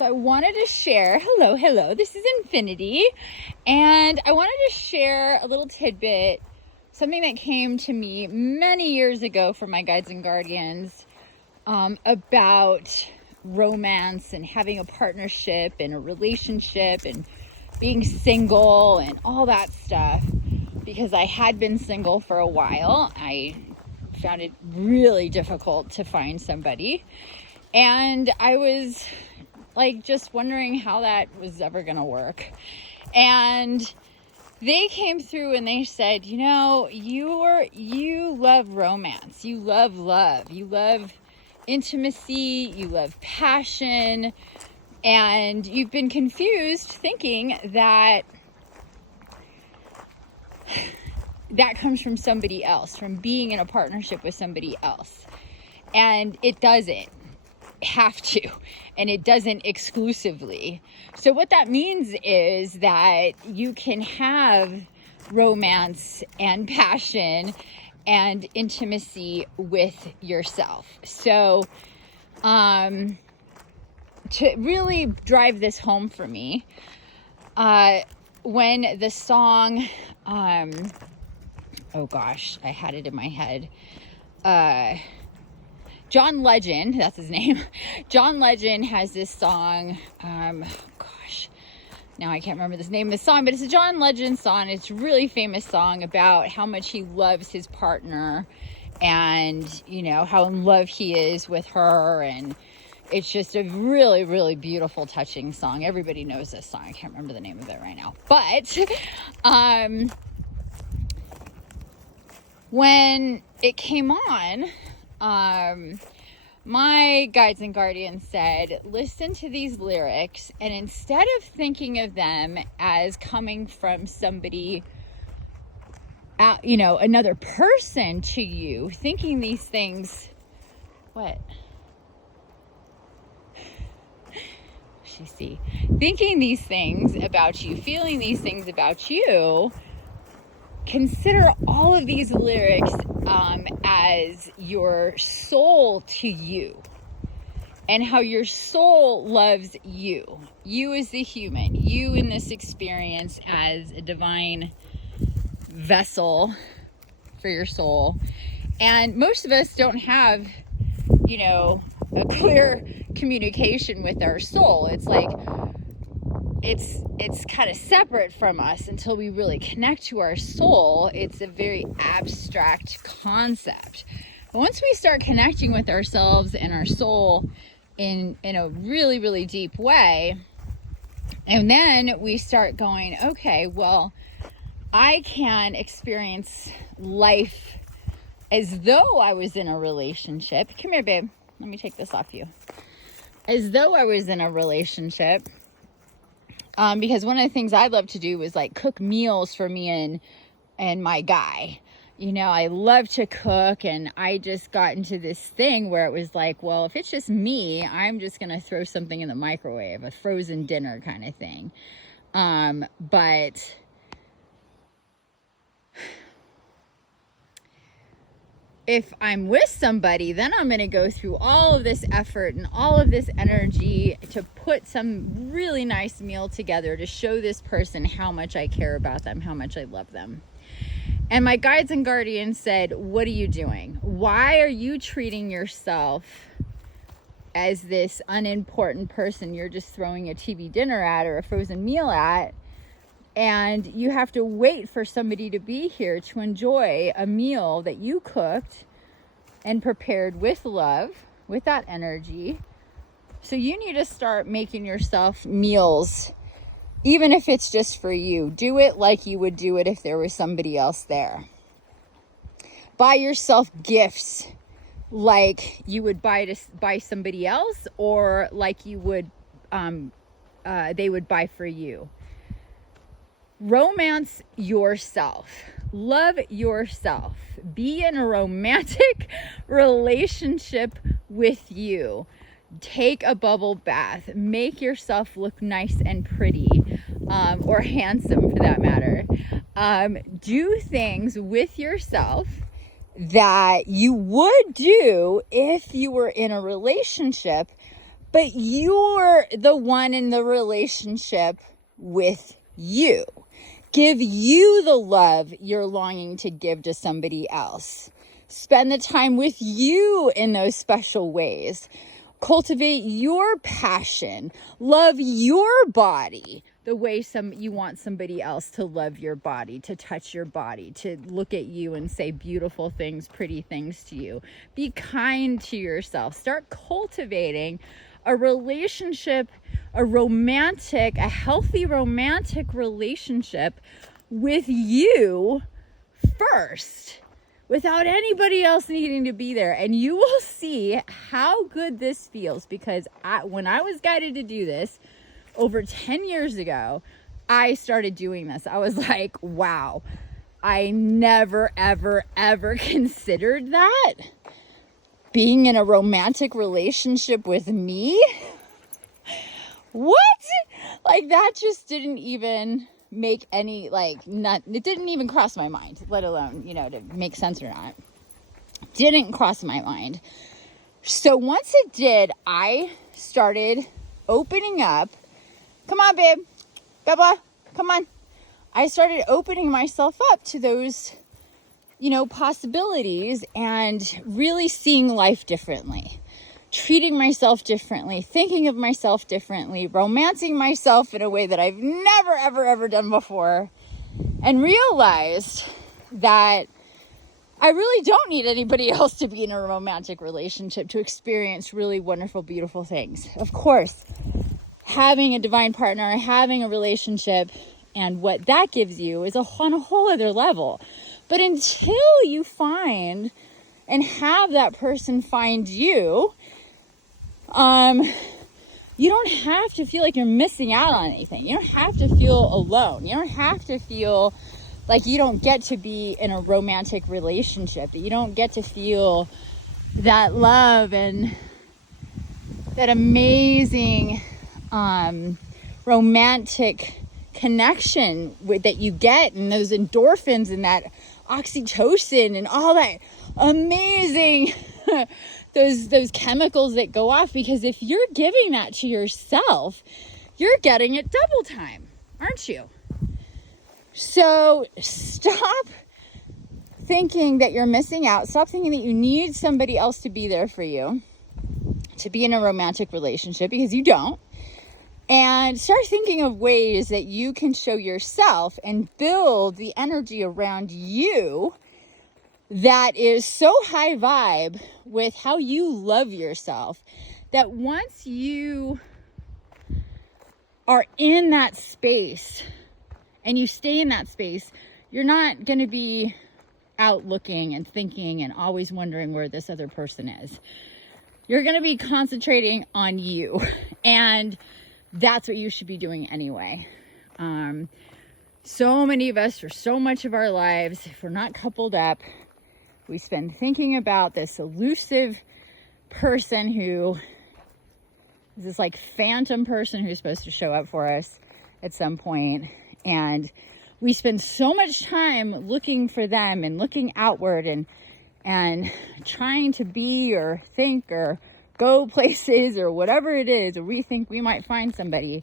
So I wanted to share, hello, this is Infiniti, and I wanted to share a little tidbit, something that came to me many years ago from my guides and guardians, about romance and having a partnership and a relationship and being single and all that stuff, because I had been single for a while. I found it really difficult to find somebody, and I was just wondering how that was ever gonna work. And they came through and they said, you love romance, you love love, you love intimacy, you love passion, and you've been confused thinking that comes from somebody else, from being in a partnership with somebody else. And it doesn't have to, and it doesn't exclusively. So what that means is that you can have romance and passion and intimacy with yourself. So to really drive this home for me, when the song oh gosh, I had it in my head, John Legend, that's his name. John Legend has this song, now I can't remember the name of the song, but it's a John Legend song. It's a really famous song about how much he loves his partner and, how in love he is with her. And it's just a really, really beautiful, touching song. Everybody knows this song. I can't remember the name of it right now. But when it came on, my guides and guardians said, listen to these lyrics, and instead of thinking of them as coming from somebody, another person to you, thinking these things, thinking these things about you, feeling these things about you, consider all of these lyrics as your soul to you, and how your soul loves you. You as the human, you in this experience as a divine vessel for your soul. And most of us don't have, a clear communication with our soul. It's like, it's kind of separate from us until we really connect to our soul. It's a very abstract concept. But once we start connecting with ourselves and our soul in a really, really deep way, and then we start going, okay, well, I can experience life as though I was in a relationship. Come here, babe. Let me take this off you. As though I was in a relationship. Because one of the things I love to do is cook meals for me and my guy. I love to cook, and I just got into this thing where it was well, if it's just me, I'm just going to throw something in the microwave, a frozen dinner kind of thing. But if I'm with somebody, then I'm going to go through all of this effort and all of this energy to put some really nice meal together to show this person how much I care about them, how much I love them. And my guides and guardians said, what are you doing? Why are you treating yourself as this unimportant person you're just throwing a TV dinner at or a frozen meal at? And you have to wait for somebody to be here to enjoy a meal that you cooked and prepared with love, with that energy. So you need to start making yourself meals, even if it's just for you. Do it like you would do it if there was somebody else there. Buy yourself gifts like you would buy somebody else, or like you would they would buy for you. Romance yourself. Love yourself. Be in a romantic relationship with you. Take a bubble bath. Make yourself look nice and pretty, or handsome for that matter. Do things with yourself that you would do if you were in a relationship, but you're the one in the relationship with you. Give you the love you're longing to give to somebody else. Spend the time with you in those special ways. Cultivate your passion. Love your body the way you want somebody else to love your body, to touch your body, to look at you and say beautiful things, pretty things to you. Be kind to yourself. Start cultivating a relationship, a healthy romantic relationship with you first, without anybody else needing to be there. And you will see how good this feels, because when I was guided to do this over 10 years ago, I started doing this. I was like, wow, I never, ever, ever considered that. Being in a romantic relationship with me? What? Like, that just didn't even make any, it didn't even cross my mind, let alone, to make sense or not. Didn't cross my mind. So once it did, I started opening up. Come on, babe. Baba, come on. I started opening myself up to those, possibilities, and really seeing life differently. Treating myself differently, thinking of myself differently, romancing myself in a way that I've never, ever, ever done before, and realized that I really don't need anybody else to be in a romantic relationship to experience really wonderful, beautiful things. Of course, having a divine partner, having a relationship, and what that gives you is on a whole other level. But until you find and have that person find you, you don't have to feel like you're missing out on anything. You don't have to feel alone. You don't have to feel like you don't get to be in a romantic relationship, that you don't get to feel that love and that amazing romantic connection that you get, and those endorphins and that oxytocin and all that amazing those chemicals that go off. Because if you're giving that to yourself, you're getting it double time, aren't you? So stop thinking that you're missing out. Stop thinking that you need somebody else to be there for you, to be in a romantic relationship, because you don't. And start thinking of ways that you can show yourself and build the energy around you that is so high vibe with how you love yourself, that once you are in that space and you stay in that space, you're not going to be out looking and thinking and always wondering where this other person is. You're going to be concentrating on you, and that's what you should be doing anyway. So many of us, for so much of our lives, if we're not coupled up, we spend thinking about this elusive person who is this phantom person who's supposed to show up for us at some point. And we spend so much time looking for them and looking outward and trying to be or think or go places or whatever it is, or we think we might find somebody,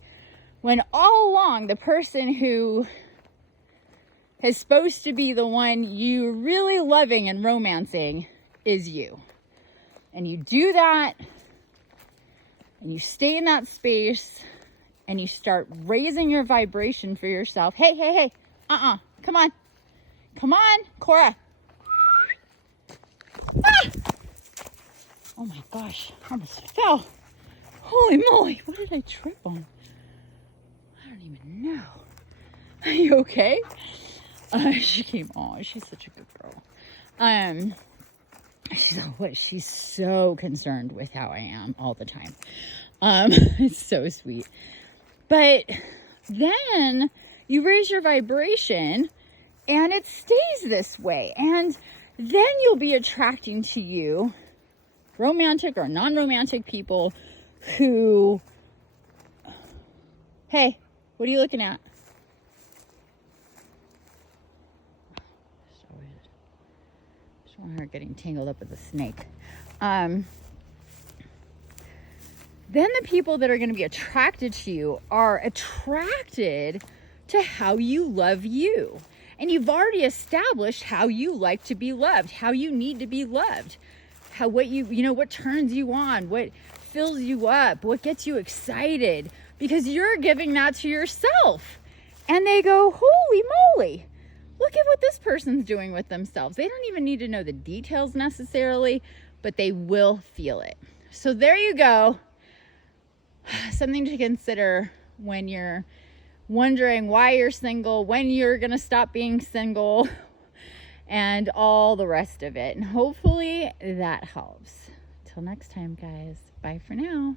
when all along the person who is supposed to be the one you really loving and romancing is you. And you do that, and you stay in that space, and you start raising your vibration for yourself. Hey, come on, Cora. Ah! Oh my gosh, I almost fell. Holy moly, what did I trip on? I don't even know. Are you okay? She's such a good girl. She's so concerned with how I am all the time. It's so sweet. But then you raise your vibration and it stays this way. And then you'll be attracting to you romantic or non-romantic people who, hey, what are you looking at? Just want her getting tangled up with a snake. then the people that are going to be attracted to you are attracted to how you love you. And you've already established how you like to be loved, how you need to be loved, what turns you on, what fills you up, what gets you excited, because you're giving that to yourself. And they go, holy moly, look at what this person's doing with themselves. They don't even need to know the details necessarily, but they will feel it. So there you go. Something to consider when you're wondering why you're single, when you're going to stop being single, and all the rest of it. And hopefully that helps. Till next time, guys. Bye for now.